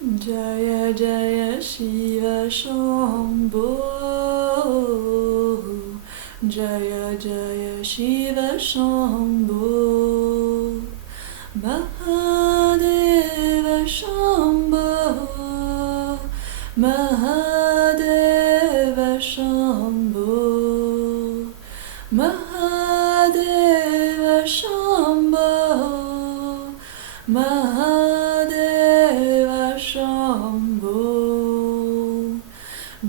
Jaya Jaya Shiva Shambho. Jaya Jaya Shiva Shambho. Mahadeva Shambho. Mahadeva Shambho. Mahadeva Shambho. Mahadeva Shambho.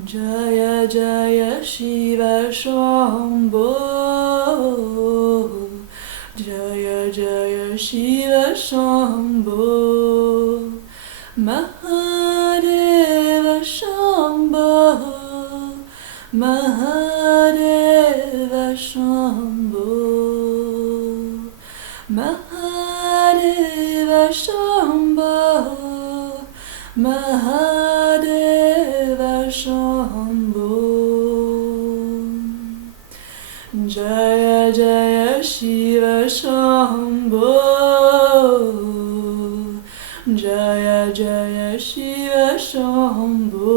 Jaya Jaya Shiva Shambho. Jaya Jaya Shiva Shambho. Mahadeva Shambho. Mahadeva Shambho. Mahadeva Shambho. Mahadeva Shambho. Jaya Jaya Shiva Shambho. Jaya Jaya Shiva Shambho.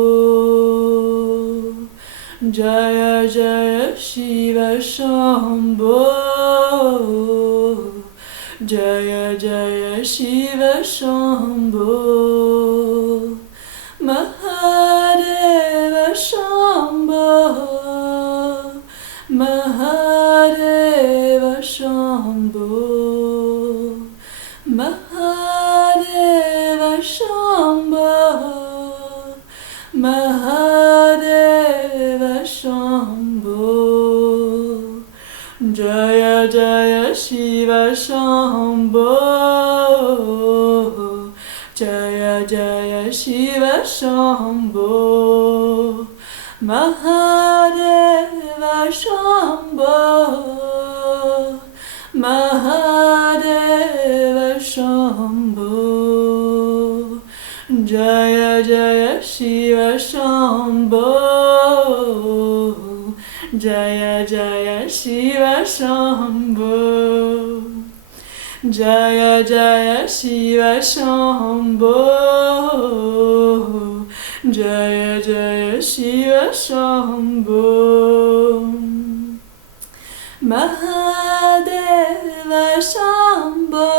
Jaya Jaya Shiva Shambho. Jaya Jaya Shiva Shambho. Mahadeva Shambho. Mahadeva Shambho. Mahadeva Shambho. Mahadeva Shambho. Jaya Jaya Shiva Shambho. Jaya Jaya Shiva Shambho. Mahadeva Shambho. Mahadeva Shambho. Jaya Jaya Shiva Shambho. Jaya Jaya Shiva Shambho. Jaya Jaya Shiva Shambho. Jaya Jaya Shiva Shambho. Mahadeva Shambho.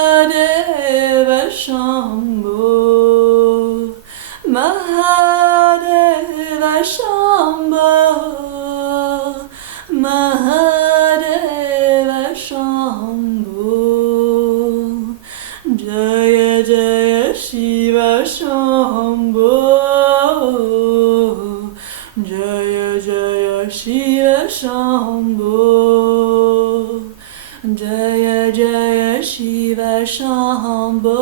Mahadeva Shambho. Mahadeva Shambho. Mahadeva Shambho. Jaya Jaya Shiva Shambho. Jaya Jaya Shiva Shambho. Jaya Jaya Shiva Shambho.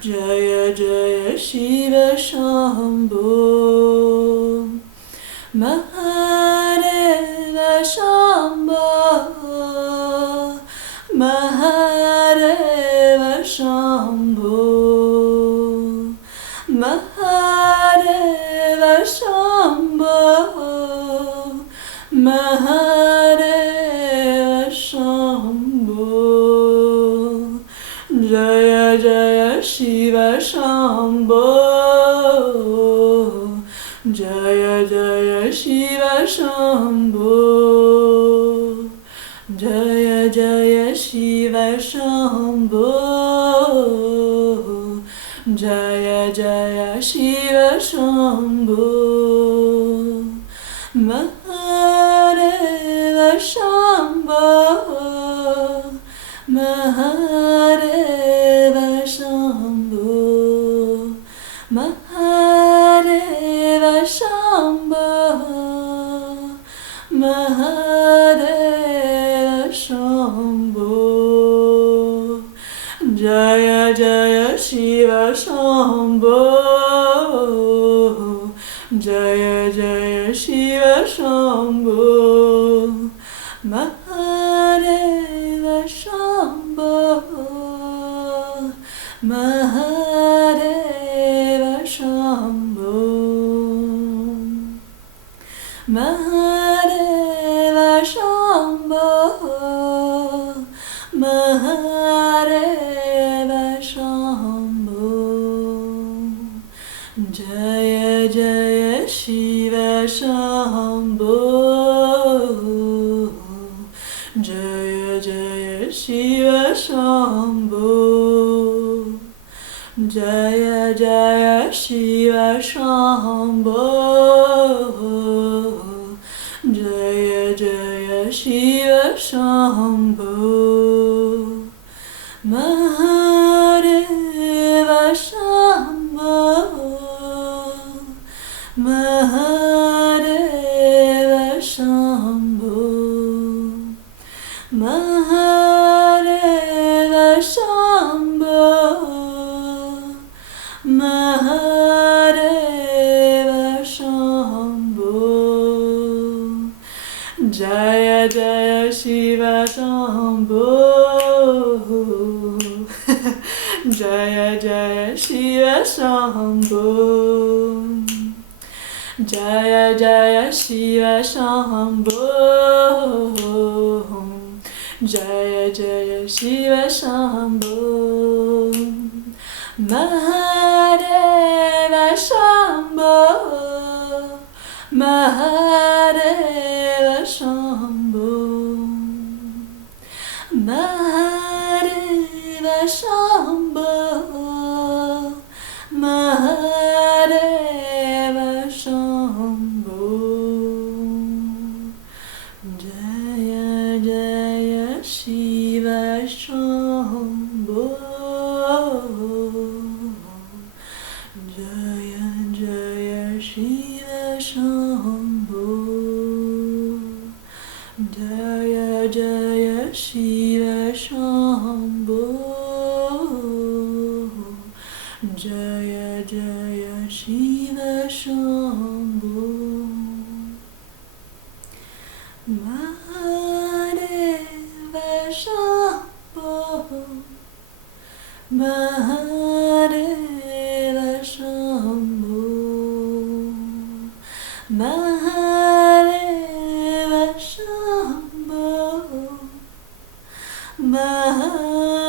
Jaya Jaya Shiva Shambho. Mahadeva Shambho. Mahadeva Shambho. Mahadeva Shambho. Mahadeva Shambho. Jaya Jaya Shiva Shambho. Jaya Jaya Shiva Shambho. Jaya Jaya Shiva Shambho. Jaya Jaya Shiva Shambho. Mahadeva Shambho. Mahadeva Shambho. Mahadeva Shambho. Mahadeva Shambho. Jaya Jaya Shiva Shambho. Jaya Jaya Shiva Shambho. Mahadeva Shambho. Mahadeva Shambho. Mahadeva Shambho. Mahadeva Jaya Jaya Shiva Shambho. Jaya Jaya Shiva Shambho. Jaya Jaya Shiva Shambho. Mahadeva Shambho. Mahadeva Shambho. Mahadeva Shambho. Mahadeva Shambho. Jaya Jaya Shiva Shambho. Jaya Jaya Shiva Shambho. Jaya Jaya Shiva Shambho. Jaya Jaya Shiva Shambho. Mahadeva Shambho. Mahadeva Shambho. Mahadeva Shambho. Mahadeva Shambho. Jaya Jaya Shiva Shambho. Jaya Jaya Shiva Shambho. Jaya Jaya Shiva Shambho. Jaya Jaya Shiva Shambho. Mahadeva Shambho. Mahadeva Shambho. Mahadeva Shambho. Mahadeva